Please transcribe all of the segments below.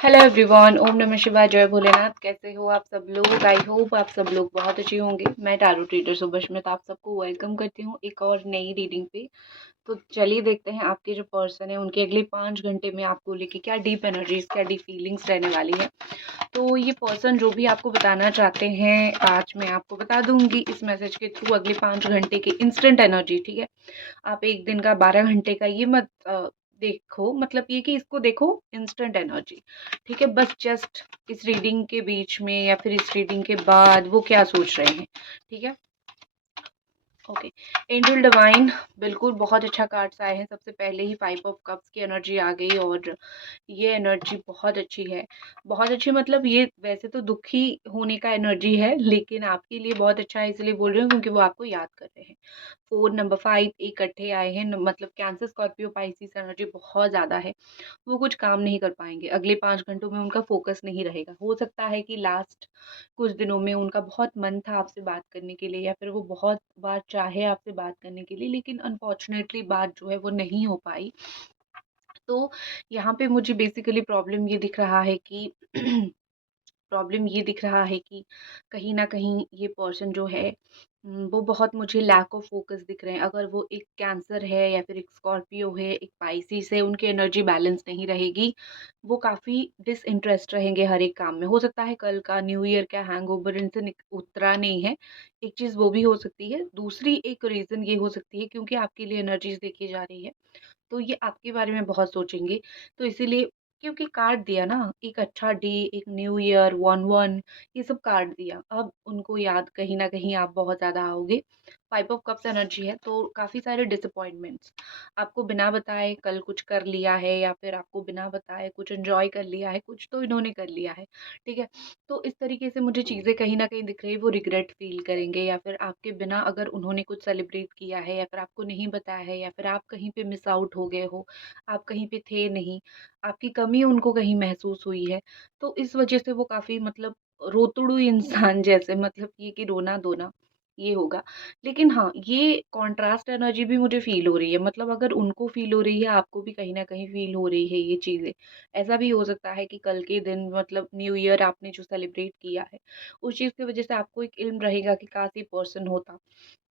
Hello everyone, ओम नमः शिवाय, जय भोलेनाथ। कैसे हो आप सब लोग? आई होप आप सब लोग बहुत अच्छे होंगे। मैं टैरो ट्रीडर सुबह आप सबको वेलकम करती हूँ एक और नई रीडिंग पे। तो चलिए देखते हैं आपके जो पर्सन है उनके अगले 5 घंटे में आपको लेके क्या डीप एनर्जीज, क्या डीप फीलिंग्स रहने वाली है। तो ये पर्सन जो भी आपको बताना चाहते हैं आज मैं आपको बता दूंगी इस मैसेज के थ्रू। अगले 5 घंटे की इंस्टेंट एनर्जी, ठीक है। आप एक दिन का 12 घंटे का ये मत देखो, मतलब ये कि इसको देखो इंस्टेंट एनर्जी, ठीक है। बस जस्ट इस रीडिंग के बीच में या फिर इस रीडिंग के बाद वो क्या सोच रहे हैं, ठीक है। ओके, एंजल डिवाइन, बिल्कुल बहुत अच्छा कार्ड्स आए हैं। सबसे पहले ही 5 ऑफ कप्स की एनर्जी आ गई और ये एनर्जी बहुत अच्छी है। बहुत अच्छी मतलब ये वैसे तो दुखी होने का एनर्जी है, लेकिन आपके लिए बहुत अच्छा है, इसलिए बोल रही हूँ क्योंकि वो आपको याद कर रहे हैं। 4 नंबर 5 इकट्ठे आए हैं, मतलब कैंसर स्कॉर्पियो पाइसिस एनर्जी बहुत ज़्यादा है। वो कुछ काम नहीं कर पाएंगे अगले 5 घंटों में, उनका फोकस नहीं रहेगा। हो सकता है कि लास्ट कुछ दिनों में उनका बहुत मन था आपसे बात करने के लिए, या फिर वो बहुत बार चाहे आपसे बात करने के लिए, लेकिन अनफॉर्चुनेटली बात जो है वो नहीं हो पाई। तो यहाँ पे मुझे बेसिकली प्रॉब्लम ये दिख रहा है कि प्रॉब्लम ये दिख रहा है कि कहीं न कहीं ये पर्सन जो है वो बहुत मुझे लैक ऑफ फ़ोकस दिख रहे हैं। अगर वो एक कैंसर है या फिर एक स्कॉर्पियो है, एक पाइसिस है, उनकी एनर्जी बैलेंस नहीं रहेगी। वो काफ़ी डिसइंटरेस्ट रहेंगे हर एक काम में। हो सकता है कल का न्यू ईयर का हैंगओवर इनसे उतरा नहीं है, एक चीज़ वो भी हो सकती है। दूसरी एक रीज़न ये हो सकती है क्योंकि आपके लिए एनर्जीज़ देखी जा रही है, तो ये आपके बारे में बहुत सोचेंगे। तो इसीलिए, क्योंकि कार्ड दिया ना, एक अच्छा डे, एक न्यू ईयर, 1-1, ये सब कार्ड दिया। अब उनको याद कहीं न कहीं आप बहुत ज़्यादा आओगे। 5 ऑफ कप्स एनर्जी है तो काफ़ी सारे डिसअपॉइंटमेंट्स। आपको बिना बताए कल कुछ कर लिया है या फिर आपको बिना बताए कुछ एन्जॉय कर लिया है, कुछ तो इन्होंने कर लिया है, ठीक है। तो इस तरीके से मुझे चीज़ें कहीं न कहीं दिख रही है, वो रिग्रेट फ़ील करेंगे, या फिर आपके बिना अगर उन्होंने कुछ सेलिब्रेट किया है या फिर आपको नहीं बताया है, या फिर आप कहीं पे मिस आउट हो गए हो, आप कहीं पे थे नहीं, आपकी कमी उनको कहीं महसूस हुई है, तो इस वजह से वो काफ़ी मतलब रोतड़ू इंसान जैसे, मतलब ये कि रोना-धोना ये होगा। लेकिन हाँ, ये कॉन्ट्रास्ट एनर्जी भी मुझे फ़ील हो रही है, मतलब अगर उनको फ़ील हो रही है, आपको भी कहीं न कहीं फ़ील हो रही है ये चीज़ें। ऐसा भी हो सकता है कि कल के दिन, मतलब न्यू ईयर आपने जो सेलिब्रेट किया है, उस चीज़ की वजह से आपको एक इल्म रहेगा कि काश ये पर्सन होता।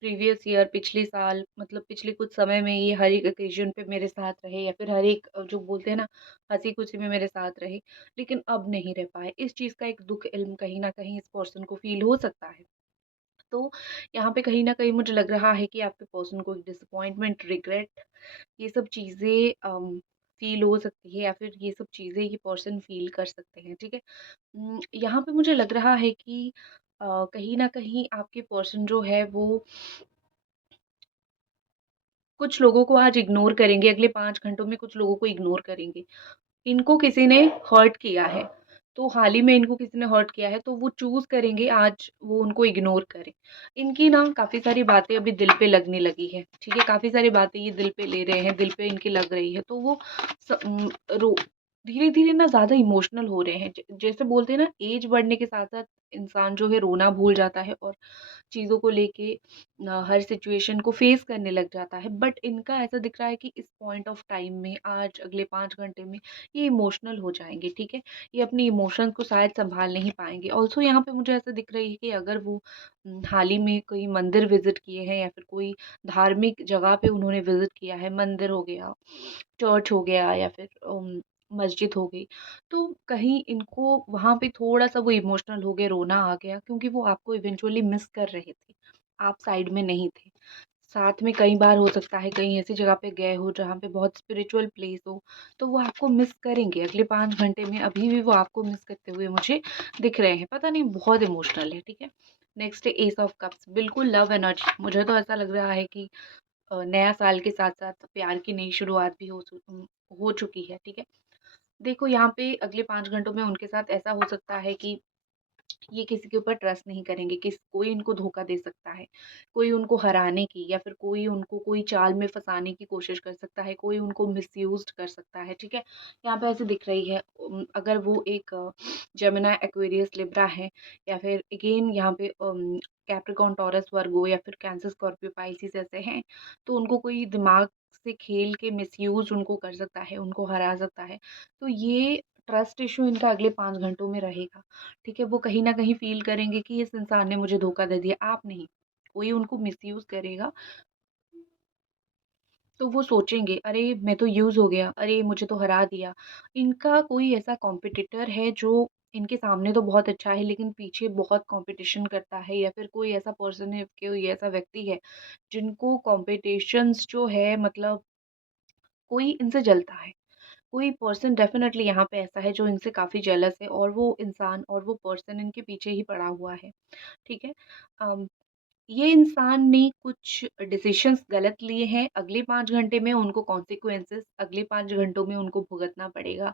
प्रीवियस ईयर, पिछले साल, मतलब पिछले कुछ समय में ये हर एक ओकेज़न पे मेरे साथ रहे, या फिर हर एक जो बोलते हैं ना, हँसी-खुशी में मेरे साथ रहे, लेकिन अब नहीं रह पाए। इस चीज़ का एक दुःख, इल्म कहीं न कहीं इस पर्सन को फ़ील हो सकता है। तो यहाँ पे कहीं न कहीं मुझे लग रहा है कि आपके पर्सन को एक डिसअपॉइंटमेंट, रिग्रेट, ये सब चीज़ें फ़ील हो सकती है, या फिर ये सब चीज़ें ये पर्सन फ़ील कर सकते हैं, ठीक है। यहाँ पे मुझे लग रहा है कि कहीं न कहीं आपके पर्सन जो है वो कुछ लोगों को आज इग्नोर करेंगे, अगले 5 घंटों में कुछ लोगों को इग्नोर करेंगे। इनको किसी ने हर्ट किया है, तो हाल ही में इनको किसी ने हर्ट किया है, तो वो चूज़ करेंगे आज वो उनको इग्नोर करें। इनकी ना काफ़ी सारी बातें अभी दिल पे लगने लगी है, ठीक है? काफ़ी सारी बातें ये दिल पे ले रहे हैं, दिल पे इनकी लग रही है, तो वो रो धीरे-धीरे ना ज़्यादा इमोशनल हो रहे हैं। ज जैसे बोलते हैं ना, ऐज बढ़ने के साथ-साथ इंसान जो है रोना भूल जाता है और चीज़ों को लेके हर सिचुएशन को फेस करने लग जाता है। बट इनका ऐसा दिख रहा है कि इस पॉइंट ऑफ टाइम में, आज अगले 5 घंटे में ये इमोशनल हो जाएँगे, ठीक है? ये अपनी इमोशंस को शायद सँभाल नहीं पाएँगे। ऑल्सो यहाँ पे मुझे ऐसा दिख रही है कि अगर वो हाल ही में कोई मंदिर विज़िट किए हैं, या फिर कोई धार्मिक जगह पे उन्होंने विज़िट किया है, मंदिर हो गया, चर्च हो गया, या फिर मस्जिद हो गई, तो कहीं इनको वहाँ पे थोड़ा-सा वो इमोशनल हो गए, रोना आ गया, क्योंकि वो आपको इवेंचुअली मिस कर रहे थे। आप साइड में नहीं थे। साथ में कई बार हो सकता है कहीं ऐसी जगह पे गए हो जहाँ पे बहुत स्पिरिचुअल प्लेस हो, तो वो आपको मिस करेंगे। अगले 5 घंटे में अभी भी वो आपको मिस करते हुए मुझे दिख रहे हैं। पता नहीं, बहुत इमोशनल है, ठीक है? नेक्स्ट है एस ऑफ कप्स, बिल्कुल लव एनर्जी। मुझे तो ऐसा लग रहा है कि नया साल के साथ-साथ प्यार की नई शुरुआत भी हो चुकी है, ठीक है? देखो, यहाँ पे अगले 5 घंटों में उनके साथ ऐसा हो सकता है कि ये किसी के ऊपर ट्रस्ट नहीं करेंगे, कोई इनको धोखा दे सकता है, कोई उनको हराने की, या फिर कोई उनको कोई चाल में फंसाने की कोशिश कर सकता है, कोई उनको मिसयूज्ड कर सकता है, ठीक है। यहाँ पे ऐसे दिख रही है, अगर वो एक जेमिनी, एक्वेरियस, लिब्रा है, या फिर अगेन यहाँ पे कैप्रिकॉर्न, टॉरस, वर्गो, या फिर कैंसर, स्कॉर्पियो, पाइसिस ऐसे हैं, तो उनको कोई दिमाग से खेल के मिसयूज उनको कर सकता है, उनको हरा सकता है। तो ये ट्रस्ट इश्यू इनका अगले 5 घंटों में रहेगा, ठीक है? वो कहीं न कहीं फ़ील करेंगे कि इस इंसान ने मुझे धोखा दे दिया, आप नहीं। कोई उनको मिसयूज़ करेगा, तो वो सोचेंगे, "अरे! मैं तो यूज़ हो गया, अरे! मुझे तो हरा दिया।" इनका कोई ऐसा कॉम्पिटिटर है जो इनके सामने तो बहुत अच्छा है, लेकिन पीछे बहुत कॉम्पिटिशन करता है, या फिर कोई ऐसा पर्सन है, कोई ऐसा व्यक्ति है, जिनको कॉम्पिटिशन्स जो है मतलब कोई इनसे जलता है। कोई पर्सन डेफ़िनेटली यहाँ पे ऐसा है जो इनसे काफ़ी जेलस है, और वो इंसान और वो पर्सन इनके पीछे ही पड़ा हुआ है, ठीक है? अम, ये इंसान ने कुछ डिसीज़न्स गलत लिए हैं, अगले 5 घंटे में उनको कॉन्सिक्वेंसेस अगले 5 घंटों में उनको भुगतना पड़ेगा,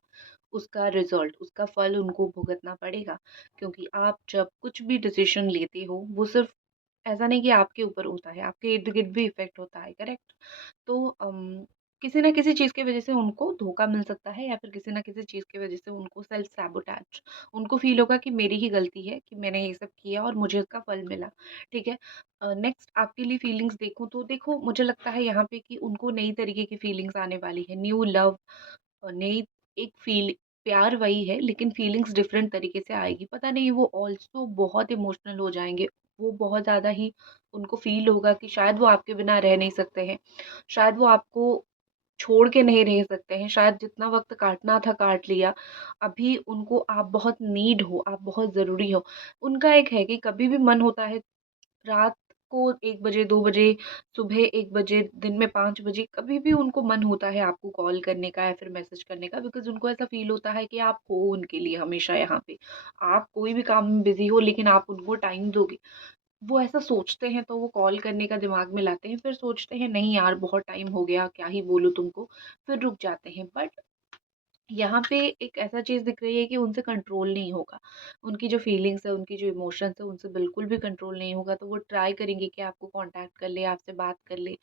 उसका रिज़ल्ट, उसका फल उनको भुगतना पड़ेगा। क्योंकि आप जब कुछ भी डिसीज़न लेते हो, वो सिर्फ़ ऐसा नहीं कि आपके ऊपर होता है, आपके इर्द-गिर्द भी इफ़ेक्ट होता है, करेक्ट? तो किसी न किसी चीज़ की वज़ह से उनको धोखा मिल सकता है, या फिर किसी न किसी चीज़ की वज़ह से उनको सेल्फ सैबोटाज, उनको फ़ील होगा कि मेरी ही गलती है कि मैंने ये सब किया और मुझे इसका फल मिला, ठीक है? नेक्स्ट आपके लिए फीलिंग्स देखूँ तो देखो, मुझे लगता है यहाँ पे कि उनको नई तरीके की फीलिंग्स आने वाली है, न्यू लव, नई एक प्यार वही है, लेकिन फीलिंग्स डिफरेंट तरीके से आएगी। पता नहीं, वो ऑल्सो बहुत इमोशनल हो जाएँगे। वो बहुत ज़्यादा ही उनको फ़ील होगा कि शायद वो आपके बिना रह नहीं सकते हैं। शायद वो आपको छोड़ के नहीं रह सकते हैं। शायद जितना वक़्त काटना था काट लिया। अभी उनको आप बहुत नीड हो, आप बहुत ज़रूरी हो। उनका एक है कि कभी भी मन होता है रात को 1 बजे, 2 बजे, सुबह 1 बजे, दिन में 5 बजे, कभी भी उनको मन होता है आपको कॉल करने का या फिर मैसेज करने का, बिकॉज़ उनको ऐसा फ़ील होता है कि आप हो उनके लिए हमेशा यहाँ पे। आप कोई भी काम में बिज़ी हो, लेकिन आप उनको टाइम दोगे। वो ऐसा सोचते हैं, तो वो कॉल करने का दिमाग में लाते हैं, फिर सोचते हैं नहीं यार बहुत टाइम हो गया, क्या ही बोलूँ तुमको, फिर रुक जाते हैं। बट यहाँ पे एक ऐसा चीज़ दिख रही है कि उनसे कंट्रोल नहीं होगा। उनकी जो फीलिंग्स है, उनकी जो इमोशंस है, उनसे बिल्कुल भी कंट्रोल नहीं होगा, तो वो ट्राई करेंगे कि आपको कॉन्टैक्ट कर ले, आपसे बात कर ले।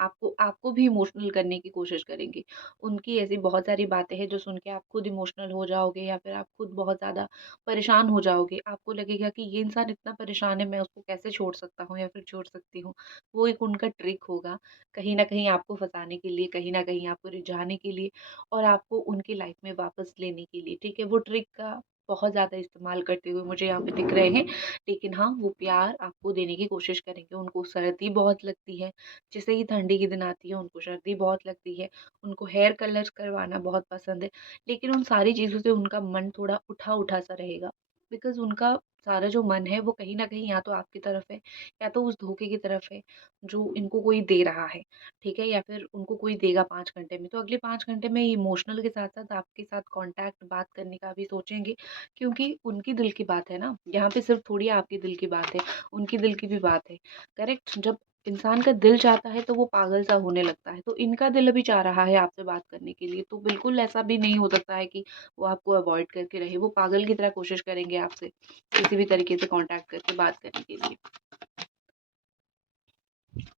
आपको आपको भी इमोशनल करने की कोशिश करेंगे। उनकी ऐसी बहुत सारी बातें हैं जो सुन के आप खुद इमोशनल हो जाओगे, या फिर आप खुद बहुत ज़्यादा परेशान हो जाओगे। आपको लगेगा कि ये इंसान इतना परेशान है, मैं उसको कैसे छोड़ सकता हूँ या फिर छोड़ सकती हूँ। वो एक उनका ट्रिक होगा, कहीं न कहीं आपको फँसाने के लिए, कहीं न कहीं आपको रिझाने के लिए, और आपको उनकी लाइफ में वापस लेने के लिए, ठीक है? वो ट्रिक का बहुत ज़्यादा इस्तेमाल करते हुए मुझे यहाँ पे दिख रहे हैं। लेकिन हाँ, वो प्यार आपको देने की कोशिश करेंगे। उनको सर्दी बहुत लगती है, जैसे ही ठंडी की दिन आती है उनको सर्दी बहुत लगती है। उनको हेयर कलर्स करवाना बहुत पसंद है, लेकिन उन सारी चीज़ों से उनका मन थोड़ा उठा-उठा सा रहेगा। बिकॉज़ उनका सारा जो मन है वो कहीं न कहीं या तो आपकी तरफ है, या तो उस धोखे की तरफ है, जो इनको कोई दे रहा है। ठीक है? या फिर उनको कोई देगा 5 घंटे में, तो अगले 5 घंटे में इमोशनल के साथ-साथ आपके साथ कॉन्टैक्ट बात करने का भी सोचेंगे, क्योंकि उनकी दिल की बात है ना, यहाँ पे सिर्फ़ थोड़ी आपकी दिल की बात है, उनकी दिल की भी बात है, करेक्ट? जब इंसान का दिल चाहता है तो वो पागल सा होने लगता है, तो इनका दिल अभी चाह रहा है आपसे बात करने के लिए, तो बिल्कुल ऐसा भी नहीं हो सकता है कि वो आपको अवॉइड करके रहे, वो पागल की तरह कोशिश करेंगे आपसे किसी भी तरीके से कॉन्टैक्ट करके बात करने के लिए।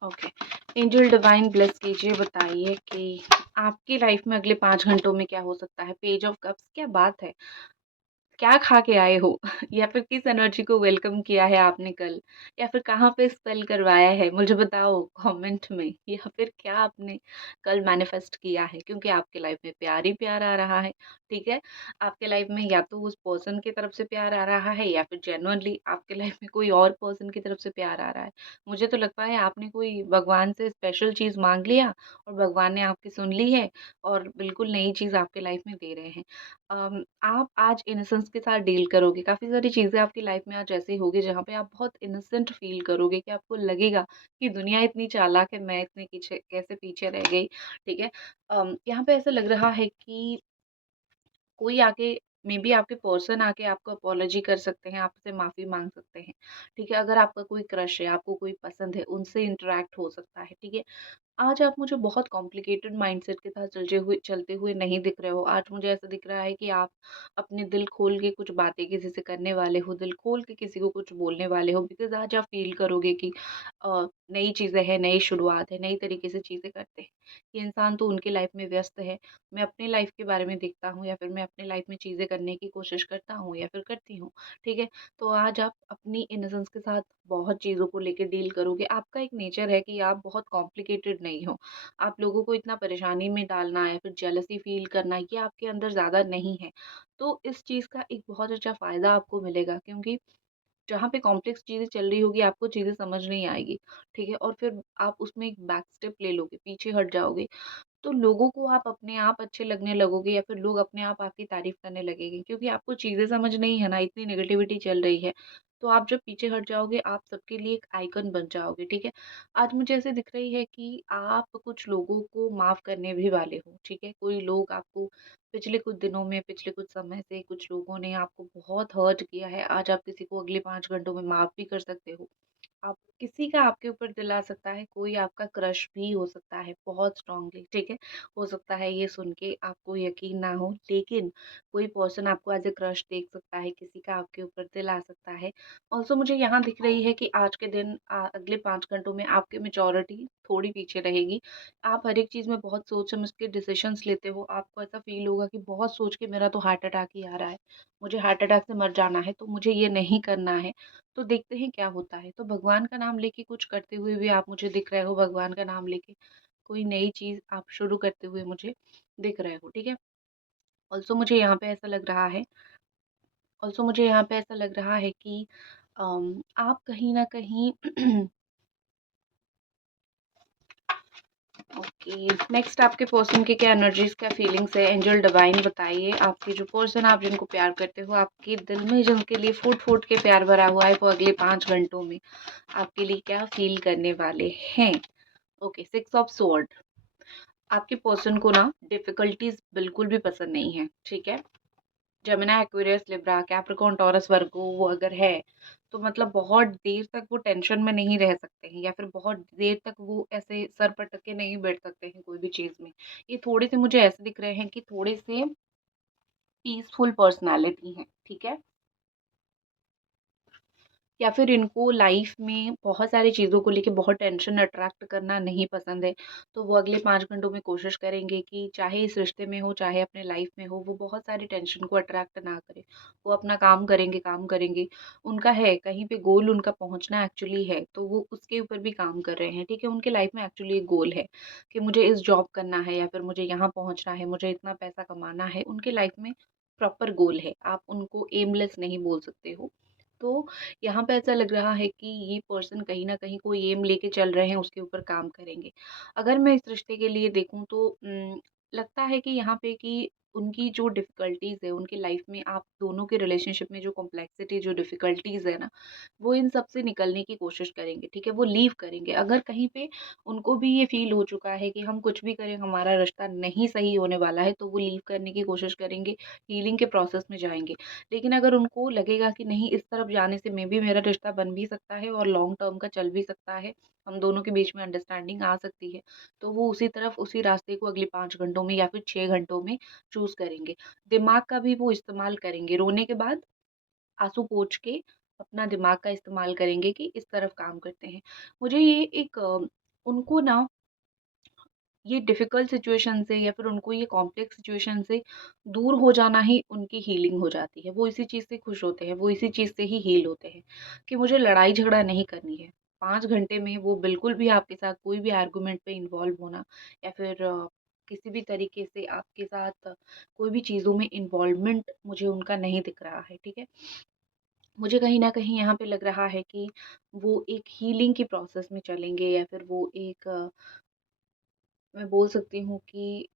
ओके, एंजल डिवाइन ब्लेस कीजिए, बताइए कि आपकी लाइफ में अगले 5 घंटों में क्या हो सकता है? पेज ऑफ कप्स, क्या बात है! क्या खा के आए हो? या फिर किस एनर्जी को वेलकम किया है आपने कल? या फिर कहाँ पे स्पेल करवाया है? मुझे बताओ कमेंट में। या फिर क्या आपने कल मैनिफेस्ट किया है? क्योंकि आपके लाइफ में प्यार ही प्यार आ रहा है, ठीक है? आपके लाइफ में या तो उस पर्सन की तरफ से प्यार आ रहा है, या फिर जेन्युइनली आपके लाइफ में कोई और पर्सन की तरफ से प्यार आ रहा है। मुझे तो लगता है आपने कोई भगवान से स्पेशल चीज़ माँग लिया, और भगवान ने आपकी सुन ली है, और बिल्कुल नई चीज़ आपके लाइफ में दे रहे हैं। आप आज इनोसेंस के साथ डील करोगे। काफ़ी सारी चीज़ें आपकी लाइफ में आज ऐसी होगी जहाँ पे आप बहुत इनोसेंट फ़ील करोगे, कि आपको लगेगा कि दुनिया इतनी चालाक है, मैं इतने पीछे कैसे पीछे रह गई, ठीक है? यहाँ पे ऐसा लग रहा है कि कोई आके, मे बी आपके पर्सन आके आपको अपोलॉजी कर सकते हैं, आपसे माफ़ी माँग सकते हैं, ठीक है? अगर आपका कोई क्रश है, आपको कोई पसंद है, उनसे इंटरैक्ट हो सकता है, ठीक है? आज आप मुझे बहुत कॉम्प्लिकेटेड माइंडसेट के साथ चलते हुए नहीं दिख रहे हो। आज मुझे ऐसा दिख रहा है कि आप अपने दिल खोल के कुछ बातें किसी से करने वाले हो, दिल खोल के किसी को कुछ बोलने वाले हो, बिकॉज़ आज आप फ़ील करोगे कि नई चीज़ें हैं, नई शुरुआत है, नई तरीके से चीज़ें करते हैं। ये इंसान तो उनकी लाइफ़ में व्यस्त है, मैं अपनी लाइफ़ के बारे में देखता हूँ, या फिर मैं अपनी लाइफ़ में चीज़ें करने की कोशिश करता हूँ या फिर करती हूँ, ठीक है? तो आज आप अपनी इनोसेंस के साथ बहुत चीज़ों को लेके डील करोगे। आपका एक नेचर है कि आप बहुत कॉम्प्लिकेटेड नहीं हो। आप लोगों को इतना परेशानी में डालना या फिर जेलसी फ़ील करना ये आपके अंदर ज़्यादा नहीं है। तो इस चीज़ का एक बहुत अच्छा फ़ायदा आपको मिलेगा, क्योंकि जहाँ पे कॉम्प्लेक्स चीज़ें चल रही होगी आपको चीज़ें समझ नहीं आएगी, ठीक है? और फिर आप उसमें एक बैक स्टेप ले लोगे, पीछे हट जाओगे, तो लोगों को आप अपने आप अच्छे लगने लगोगे या फिर लोग अपने आप आपकी तारीफ करने लगेंगे, क्योंकि आपको चीज़ें समझ नहीं है ना, इतनी नेगेटिविटी चल रही है। तो आप जब पीछे हट जाओगे आप सबके लिए एक आइकन बन जाओगे, ठीक है? आज मुझे ऐसे दिख रही है कि आप कुछ लोगों को माफ़ करने भी वाले हो, ठीक है? कोई लोग आपको पिछले कुछ दिनों में, पिछले कुछ समय से कुछ लोगों ने आपको बहुत हर्ट किया है, आज आप किसी को अगले 5 घंटों में माफ़ भी कर सकते हो। आप किसी का आपके ऊपर दिल आ सकता है, कोई आपका क्रश भी हो सकता है बहुत स्ट्रॉन्गली, ठीक है? हो सकता है ये सुन के आपको यकीन ना हो, लेकिन कोई पर्सन आपको एज़ अ क्रश देख सकता है, किसी का आपके ऊपर दिल आ सकता है। ऑल्सो मुझे यहाँ दिख रही है कि आज के दिन अगले 5 घंटों में आपकी मैच्योरिटी थोड़ी पीछे रहेगी। आप हर एक चीज़ में बहुत सोच समझ के डिसीज़न्स लेते हो, आपको ऐसा फ़ील होगा कि बहुत सोच के मेरा तो हार्ट अटैक ही आ रहा है, मुझे हार्ट अटैक से मर जाना है, तो मुझे ये नहीं करना है। तो देखते हैं क्या होता है। तो भगवान का नाम लेके कुछ करते हुए भी आप मुझे दिख रहे हो, भगवान का नाम लेके कोई नई चीज़ आप शुरू करते हुए मुझे दिख रहे हो, ठीक है? ऑल्सो मुझे यहाँ पे ऐसा लग रहा है ऑल्सो मुझे यहाँ पे ऐसा लग रहा है कि आप कहीं न कहीं ओके, नेक्स्ट आपके पर्सन की क्या एनर्जीज़, क्या फीलिंग्स है? एंजल डिवाइन बताइए, आपके जो पर्सन आप जिनको प्यार करते हो, आपके दिल में जिनके लिए फूट-फूट के प्यार भरा हुआ है, वो अगले 5 घंटों में आपके लिए क्या फ़ील करने वाले हैं? Okay, 6 of sword. आपके पर्सन को ना डिफ़िकल्टीज़ बिल्कुल भी पसंद नहीं है, ठीक है? Gemini, Aquarius, Libra, Capricorn, Taurus, Virgo वो अगर है, तो मतलब बहुत देर तक वो टेंशन में नहीं रह सकते हैं या फिर बहुत देर तक वो ऐसे सर पटक के नहीं बैठ सकते हैं कोई भी चीज़ में। ये थोड़े-से मुझे ऐसे दिख रहे हैं कि थोड़े-से पीसफुल पर्सनैलिटी हैं, ठीक है? या फिर इनको लाइफ में बहुत सारी चीज़ों को लेके बहुत टेंशन अट्रैक्ट करना नहीं पसंद है। तो वो अगले 5 घंटों में कोशिश करेंगे कि चाहे इस रिश्ते में हो, चाहे अपने लाइफ में हो, वो बहुत सारी टेंशन को अट्रैक्ट ना करें। वो अपना काम करेंगे, काम करेंगे। उनका है, कहीं पे गोल उनका पहुँचना एक्चुअली है, तो वो उसके ऊपर भी काम कर रहे हैं, ठीक है? उनके लाइफ में एक्चुअली एक गोल है कि मुझे इस जॉब करना है या फिर मुझे यहाँ पहुँचना है, मुझे इतना पैसा कमाना है। उनके लाइफ में प्रॉपर गोल है। आप उनको एमलेस नहीं बोल सकते हो। तो यहाँ पे ऐसा लग रहा है कि ये पर्सन कहीं न कहीं कोई एम लेके चल रहे हैं, उसके ऊपर काम करेंगे। अगर मैं इस रिश्ते के लिए देखूँ तो लगता है कि यहाँ पे कि उनकी जो डिफ़िकल्टीज़ है, उनकी लाइफ़ में आप दोनों के रिलेशनशिप में जो कॉम्प्लेक्सिटी, जो डिफ़िकल्टीज़ है ना, वो इन सब से निकलने की कोशिश करेंगे, ठीक है? वो लीव करेंगे। अगर कहीं पे उनको भी ये फ़ील हो चुका है कि हम कुछ भी करें, हमारा रिश्ता नहीं सही होने वाला है, तो वो लीव करने की कोशिश करेंगे, हीलिंग के प्रोसेस में जाएँगे। लेकिन अगर उनको लगेगा कि नहीं इस तरफ जाने से मेबी मेरा रिश्ता बन भी सकता है और लॉन्ग टर्म का चल भी सकता है, हम दोनों के बीच में अंडरस्टैंडिंग आ सकती है, तो वो उसी तरफ उसी रास्ते को अगले 5 घंटों में या फिर 6 घंटों में चूज़ करेंगे। दिमाग का भी वो इस्तेमाल करेंगे, रोने के बाद आँसू पोंछ के अपना दिमाग का इस्तेमाल करेंगे कि इस तरफ काम करते हैं। मुझे ये एक उनको ना ये डिफ़िकल्ट सिचुएशन से या फिर उनको ये कॉम्प्लेक्स सिचुएशन से दूर हो जाना ही उनकी हीलिंग हो जाती है। वो इसी चीज़ से खुश होते हैं, वो इसी चीज़ से ही हील होते हैं कि मुझे लड़ाई झगड़ा नहीं करनी है। 5 घंटे में वो बिल्कुल भी आपके साथ कोई भी आर्गुमेंट पे इन्वॉल्व होना या फिर किसी भी तरीके से आपके साथ कोई भी चीज़ों में इन्वॉल्वमेंट मुझे उनका नहीं दिख रहा है, ठीक है? मुझे कहीं न कहीं यहाँ पे लग रहा है कि वो एक हीलिंग की प्रोसेस में चलेंगे या फिर वो एक मैं बोल सकती हूँ कि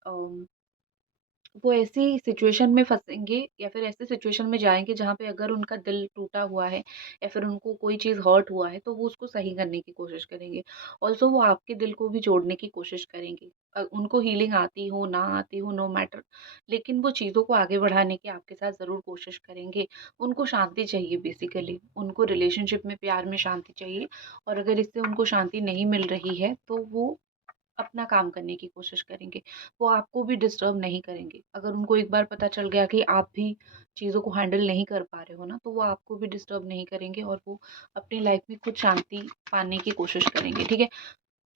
वो ऐसी सिचुएशन में फँसेंगे या फिर ऐसे सिचुएशन में जाएँगे जहाँ पे अगर उनका दिल टूटा हुआ है या फिर उनको कोई चीज़ हर्ट हुआ है तो वो उसको सही करने की कोशिश करेंगे। ऑल्सो वो आपके दिल को भी जोड़ने की कोशिश करेंगे। उनको हीलिंग आती हो, ना आती हो, नो मैटर, लेकिन वो चीज़ों को आगे बढ़ाने की आपके साथ ज़रूर कोशिश करेंगे। उनको शांति चाहिए बेसिकली, उनको रिलेशनशिप में, प्यार में शांति चाहिए और अगर इससे उनको शांति नहीं मिल रही है तो वो अपना काम करने की कोशिश करेंगे। वो आपको भी डिस्टर्ब नहीं करेंगे। अगर उनको एक बार पता चल गया कि आप भी चीज़ों को हैंडल नहीं कर पा रहे हो ना, तो वो आपको भी डिस्टर्ब नहीं करेंगे और वो अपनी लाइफ़ में खुद शांति पाने की कोशिश करेंगे, ठीक है?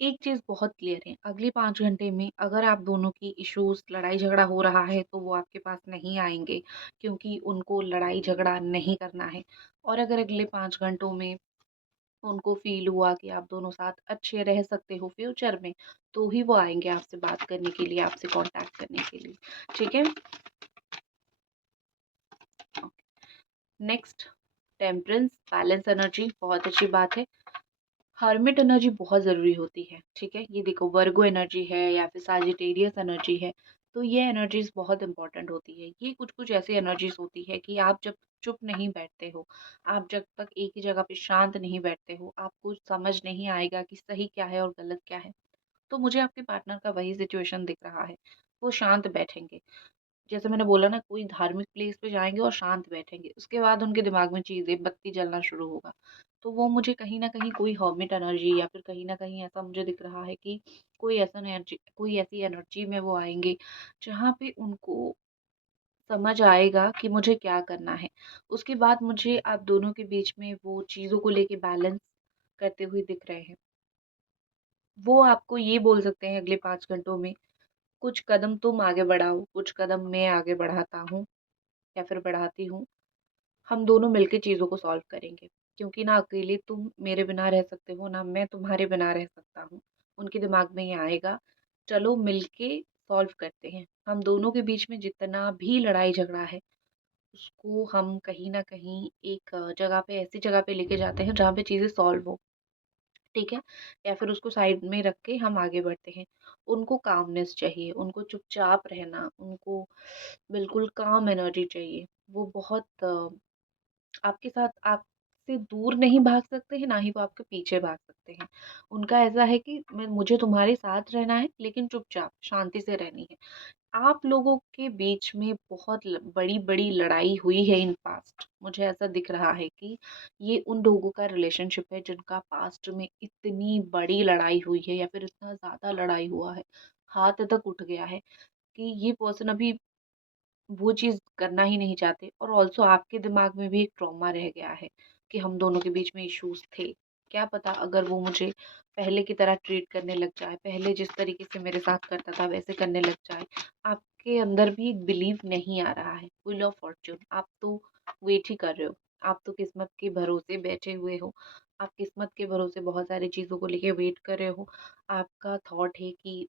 एक चीज़ बहुत क्लियर है, अगले 5 घंटे में अगर आप दोनों की इश्यूज़, लड़ाई-झगड़ा हो रहा है, तो वो आपके पास नहीं आएँगे क्योंकि उनको लड़ाई-झगड़ा नहीं करना है। और अगर अगले 5 घंटों में उनको फ़ील हुआ कि आप दोनों साथ अच्छे रह सकते हो फ्यूचर में, तो ही वो आएँगे आपसे बात करने के लिए, आपसे कॉन्टैक्ट करने के लिए, ठीक है? नेक्स्ट, टेम्परेंस, बैलेंस एनर्जी, बहुत अच्छी बात है। हर्मिट एनर्जी बहुत ज़रूरी होती है, ठीक है? ये देखो, वर्गो एनर्जी है या फिर साजिटेरियस एनर्जी है, तो ये एनर्जीज़ बहुत इंपॉर्टेंट होती है। ये कुछ-कुछ ऐसी एनर्जीज़ होती है कि आप जब चुप नहीं बैठते हो, आप जब तक एक ही जगह पे शांत नहीं बैठते हो, आपको समझ नहीं आएगा कि सही क्या है और गलत क्या है। तो मुझे आपके पार्टनर का वही सिचुएशन दिख रहा है। वो शांत बैठेंगे, जैसे मैंने बोला ना, कोई धार्मिक प्लेस पे जाएँगे और शांत बैठेंगे, उसके बाद उनके दिमाग में चीज़ें बत्ती जलना शुरू होगा। तो वो मुझे कहीं न कहीं कोई हर्मिट एनर्जी या फिर कहीं न कहीं ऐसा मुझे दिख रहा है कि कोई ऐसी एनर्जी में वो आएँगे, जहाँ पे उनको समझ आएगा कि मुझे क्या करना है। उसके बाद मुझे आप दोनों के बीच में वो चीज़ों को लेके बैलेंस करते हुए दिख रहे हैं। वो आपको ये बोल सकते हैं अगले 5 घंटों में, कुछ कदम तुम आगे बढ़ाओ, कुछ कदम मैं आगे बढ़ाता हूँ या फिर बढ़ाती हूँ। हम दोनों मिलके चीज़ों को सॉल्व करेंगे, क्योंकि ना अकेले तुम मेरे बिना रह सकते हो, ना मैं तुम्हारे बिना रह सकता हूँ। उनके दिमाग में ये आएगा, चलो मिलके सॉल्व करते हैं। हम दोनों के बीच में जितना भी लड़ाई झगड़ा है, उसको हम कहीं न कहीं एक जगह पे, ऐसी जगह पे लेके जाते हैं जहाँ पे चीज़ें सॉल्व हो, ठीक है? या फिर उसको साइड में रख के हम आगे बढ़ते हैं। उनको कामनेस चाहिए, उनको चुपचाप रहना, उनको बिल्कुल काम एनर्जी चाहिए। वो बहुत आपके साथ, आपसे दूर नहीं भाग सकते हैं, ना ही वो आपके पीछे भाग सकते हैं। उनका ऐसा है कि मैं मुझे तुम्हारे साथ रहना है, लेकिन चुपचाप शांति से रहनी है। आप लोगों के बीच में बहुत बड़ी-बड़ी लड़ाई हुई है इन पास्ट। मुझे ऐसा दिख रहा है कि ये उन लोगों का रिलेशनशिप है जिनका पास्ट में इतनी बड़ी लड़ाई हुई है या फिर इतना ज़्यादा लड़ाई हुआ है, हाथ तक उठ गया है कि ये पर्सन अभी वो चीज़ करना ही नहीं चाहते। और ऑल्सो आपके दिमाग में भी एक ट्रॉमा रह गया है कि हम दोनों के बीच में इश्यूज़ थे। क्या पता अगर वो मुझे पहले की तरह ट्रीट करने लग जाए, पहले जिस तरीके से मेरे साथ करता था वैसे करने लग जाए। आपके अंदर भी एक बिलीव नहीं आ रहा है। व्हील ऑफ फॉर्च्यून, आप तो वेट ही कर रहे हो। आप तो किस्मत के भरोसे बैठे हुए हो। आप किस्मत के भरोसे बहुत सारी चीज़ों को लेके वेट कर रहे हो। आपका थॉट है कि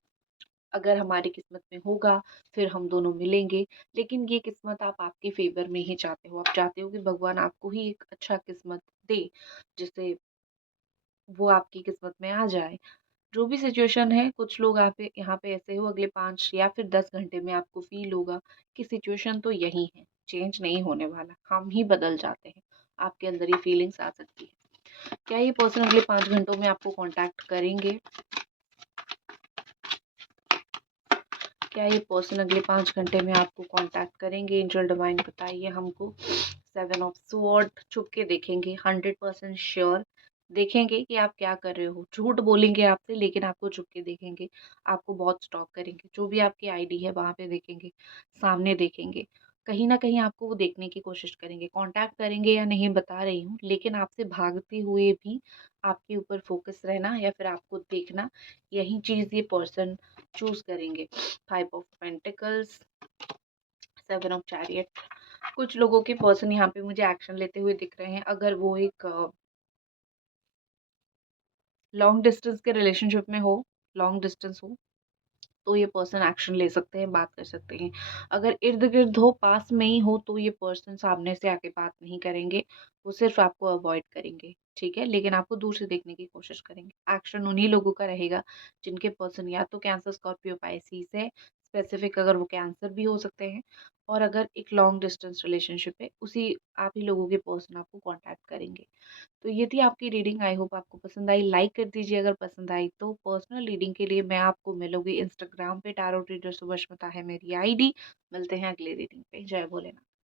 अगर हमारी किस्मत में होगा, फिर हम दोनों मिलेंगे। लेकिन ये किस्मत आप आपके फ़ेवर में ही चाहते हो। आप चाहते हो कि भगवान आपको ही एक अच्छा किस्मत दे, जिससे वो आपकी किस्मत में आ जाए। जो भी सिचुएशन है, कुछ लोग आप यहाँ पे ऐसे हो, अगले 5 या फिर 10 घंटे में आपको फ़ील होगा कि सिचुएशन तो यही है, चेंज नहीं होने वाला, हम ही बदल जाते हैं। आपके अंदर ये फीलिंग्स आ सकती है। क्या ये पर्सन अगले 5 घंटों में आपको कॉन्टैक्ट करेंगे? क्या ये पर्सन अगले 5 घंटे में आपको कॉन्टैक्ट करेंगे? एंजल डिवाइन बताइए हमको। 7 ऑफ स्वॉर्ड, छुप के देखेंगे, 100% श्योर देखेंगे कि आप क्या कर रहे हो। झूठ बोलेंगे आपसे, लेकिन आपको छुप के देखेंगे। आपको बहुत स्टॉक करेंगे। जो भी आपकी आईडी है वहाँ पे देखेंगे, सामने देखेंगे। कहीं न कहीं आपको वो देखने की कोशिश करेंगे। कॉन्टैक्ट करेंगे या नहीं बता रही हूँ, लेकिन आपसे भागते हुए भी आपके ऊपर फ़ोकस रहना या फिर आपको देखना, यही चीज़ ये पर्सन चूज़ करेंगे। 5 ऑफ पेंटिकल्स, 7 ऑफ चैरियट। कुछ लोगों के पर्सन यहाँ पे मुझे एक्शन लेते हुए दिख रहे हैं। अगर वो एक लॉन्ग डिस्टेंस के रिलेशनशिप में हो, लॉन्ग डिस्टेंस हो, तो ये पर्सन एक्शन ले सकते हैं, बात कर सकते हैं। अगर इर्द-गिर्द हो, पास में ही हो, तो ये पर्सन सामने से आके बात नहीं करेंगे, वो सिर्फ़ आपको अवॉइड करेंगे, ठीक है? लेकिन आपको दूर से देखने की कोशिश करेंगे। एक्शन उन्हीं लोगों का रहेगा जिनके पर्सन या तो कैंसर, स्कॉर्पियो, पाइसेस है, स्पेसिफिक अगर वो कैंसर भी हो सकते हैं। और अगर एक लॉन्ग डिस्टेंस रिलेशनशिप है, उसी आप ही लोगों के पर्सन आपको कॉन्टैक्ट करेंगे। तो ये थी आपकी रीडिंग। आई होप आपको पसंद आई। लाइक कर दीजिए अगर पसंद आई तो। पर्सनल रीडिंग के लिए मैं आपको मिलूंगी इंस्टाग्राम पे, टैरो रीडर सुबश्मिता है मेरी आईडी। मिलते हैं अगले रीडिंग पे। जय भोलेनाथ।